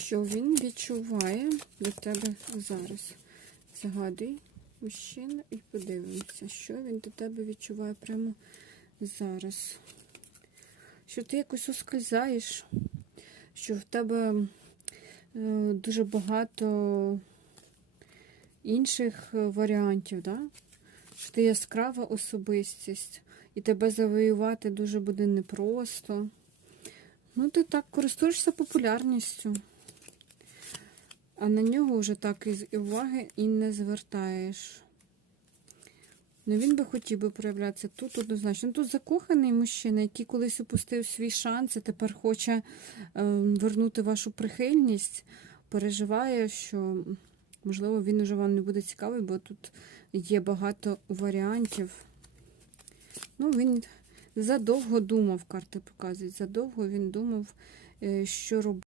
Що він відчуває до тебе зараз? Згадуй мужчина і подивимося, що він до тебе відчуває прямо зараз. Що ти якось ускользаєш, що в тебе е, дуже багато інших е, варіантів, да? що ти яскрава особистість, і тебе завоювати дуже буде непросто. Ну, ти так користуєшся популярністю. А на нього вже так із уваги і не звертаєш. Ну, він би хотів би проявлятися тут однозначно. Ну, Тут закоханий мужчина, який колись упустив свій шанс і тепер хоче е, вернути вашу прихильність, переживає, що, можливо, він уже вам не буде цікавий, бо тут є багато варіантів. Ну, він задовго думав, карти показують. Задовго він думав, е, що робити.